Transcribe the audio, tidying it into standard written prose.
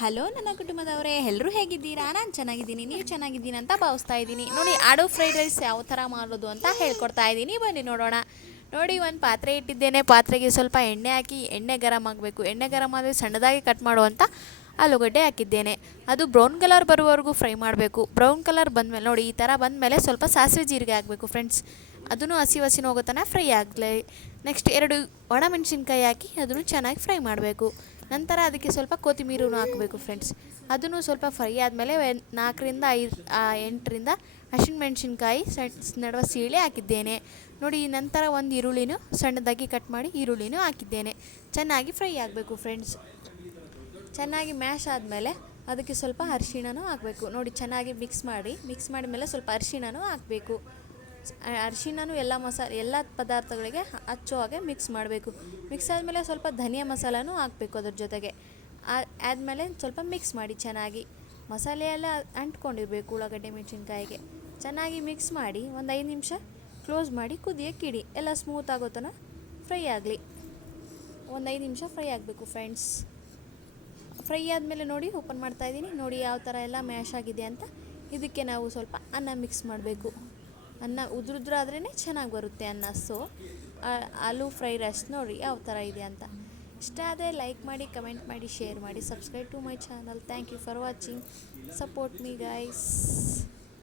Hello ನನ್ನ ಕುಟುಂಬದವರೇ, ಎಲ್ಲರೂ ಹೇಗಿದ್ದೀರಾ? ನಾನು ಚೆನ್ನಾಗಿದ್ದೀನಿ, ನೀವು ಚೆನ್ನಾಗಿದ್ದೀನಿ ಅಂತ ಭಾವಿಸ್ತಾ ಇದ್ದೀನಿ. ನೋಡಿ, ಆಡೋ ಫ್ರೈಡ್ ರೈಸ್ ಯಾವ ಥರ ಮಾಡೋದು ಅಂತ ಹೇಳ್ಕೊಡ್ತಾ ಇದ್ದೀನಿ, ಬನ್ನಿ ನೋಡೋಣ. ನೋಡಿ, ಒಂದು ಪಾತ್ರೆ ಇಟ್ಟಿದ್ದೇನೆ. ಪಾತ್ರೆಗೆ ಸ್ವಲ್ಪ ಎಣ್ಣೆ ಹಾಕಿ ಎಣ್ಣೆ ಗರಮ್ ಆಗಬೇಕು. ಎಣ್ಣೆ ಗರಮ್ ಆದರೆ ಸಣ್ಣದಾಗಿ ಕಟ್ ಮಾಡುವಂಥ ಆಲೂಗಡ್ಡೆ ಹಾಕಿದ್ದೇನೆ. ಅದು ಬ್ರೌನ್ ಕಲರ್ ಬರುವವರೆಗೂ ಫ್ರೈ ಮಾಡಬೇಕು. ಬ್ರೌನ್ ಕಲರ್ ಬಂದಮೇಲೆ ನೋಡಿ, ಈ ಥರ ಬಂದಮೇಲೆ ಸ್ವಲ್ಪ ಸಾಸಿವೆ ಜೀರಿಗೆ ಹಾಕಬೇಕು ಫ್ರೆಂಡ್ಸ್. ಅದನ್ನು ಹಸಿ ಹಸಿನ ಹೋಗೋ ತನಕ ಫ್ರೈ ಆಗಲಿ. ನೆಕ್ಸ್ಟ್ 2 ಒಣಮೆಣಸಿನ್ಕಾಯಿ ಹಾಕಿ ಅದನ್ನು ಚೆನ್ನಾಗಿ ಫ್ರೈ ಮಾಡಬೇಕು. ನಂತರ ಅದಕ್ಕೆ ಸ್ವಲ್ಪ ಕೊತ್ತಂಬರಿನೂ ಹಾಕಬೇಕು ಫ್ರೆಂಡ್ಸ್. ಅದನ್ನು ಸ್ವಲ್ಪ ಫ್ರೈ ಆದಮೇಲೆ 4ರಿಂದ 8ರಿಂದ ಹಸಿಮೆಣಸಿನ್ಕಾಯಿ ನಡುವೆ ಸೀಳಿ ಹಾಕಿದ್ದೇನೆ. ನೋಡಿ, ನಂತರ ಒಂದು ಈರುಳ್ಳಿನೂ ಸಣ್ಣದಾಗಿ ಕಟ್ ಮಾಡಿ ಈರುಳ್ಳಿನೂ ಹಾಕಿದ್ದೇನೆ. ಚೆನ್ನಾಗಿ ಫ್ರೈ ಆಗಬೇಕು ಫ್ರೆಂಡ್ಸ್. ಚೆನ್ನಾಗಿ ಮ್ಯಾಶ್ ಆದಮೇಲೆ ಅದಕ್ಕೆ ಸ್ವಲ್ಪ ಅರಿಶಿಣನೂ ಹಾಕಬೇಕು. ನೋಡಿ, ಚೆನ್ನಾಗಿ ಮಿಕ್ಸ್ ಮಾಡಿದ್ಮೇಲೆ ಸ್ವಲ್ಪ ಅರಿಶಿಣನೂ ಹಾಕಬೇಕು. ಅರಿಶಿಣನೂ ಎಲ್ಲ ಪದಾರ್ಥಗಳಿಗೆ ಹಚ್ಚೋ ಹಾಗೆ ಮಿಕ್ಸ್ ಮಾಡಬೇಕು. ಮಿಕ್ಸ್ ಆದಮೇಲೆ ಸ್ವಲ್ಪ ಧನಿಯಾ ಮಸಾಲನೂ ಹಾಕಬೇಕು ಅದ್ರ ಜೊತೆಗೆ. ಆದಮೇಲೆ ಸ್ವಲ್ಪ ಮಿಕ್ಸ್ ಮಾಡಿ ಚೆನ್ನಾಗಿ. ಮಸಾಲೆ ಎಲ್ಲ ಅಂಟ್ಕೊಂಡಿರಬೇಕು ಉಳ್ಳಾಗಡ್ಡೆ ಮೆಣಸಿನ್ಕಾಯಿಗೆ. ಚೆನ್ನಾಗಿ ಮಿಕ್ಸ್ ಮಾಡಿ ಒಂದು 5 ನಿಮಿಷ ಕ್ಲೋಸ್ ಮಾಡಿ ಕುದಿಯೋಕ್ಕೆ ಇಡಿ. ಎಲ್ಲ ಸ್ಮೂತ್ ಆಗೋ ತನಕ ಫ್ರೈ ಆಗಲಿ. ಒಂದು 5 ನಿಮಿಷ ಫ್ರೈ ಆಗಬೇಕು ಫ್ರೆಂಡ್ಸ್. ಫ್ರೈ ಆದಮೇಲೆ ನೋಡಿ, ಓಪನ್ ಮಾಡ್ತಾಯಿದ್ದೀನಿ. ನೋಡಿ ಯಾವ ಥರ ಎಲ್ಲ ಮ್ಯಾಶ್ ಆಗಿದೆ ಅಂತ. ಇದಕ್ಕೆ ನಾವು ಸ್ವಲ್ಪ ಅನ್ನ ಮಿಕ್ಸ್ ಮಾಡಬೇಕು. ಅನ್ನ ಉದುರುದ್ರಾದ್ರೇ ಚೆನ್ನಾಗಿ ಬರುತ್ತೆ ಅನ್ನ. ಸೊ ಆಲೂ ಫ್ರೈ ರೈಸ್ ನೋಡಿ ಯಾವ ಥರ ಇದೆ ಅಂತ. ಇಷ್ಟ ಆದರೆ ಲೈಕ್ ಮಾಡಿ, ಕಮೆಂಟ್ ಮಾಡಿ, ಶೇರ್ ಮಾಡಿ, subscribe to my channel. Thank you for watching. Support me guys.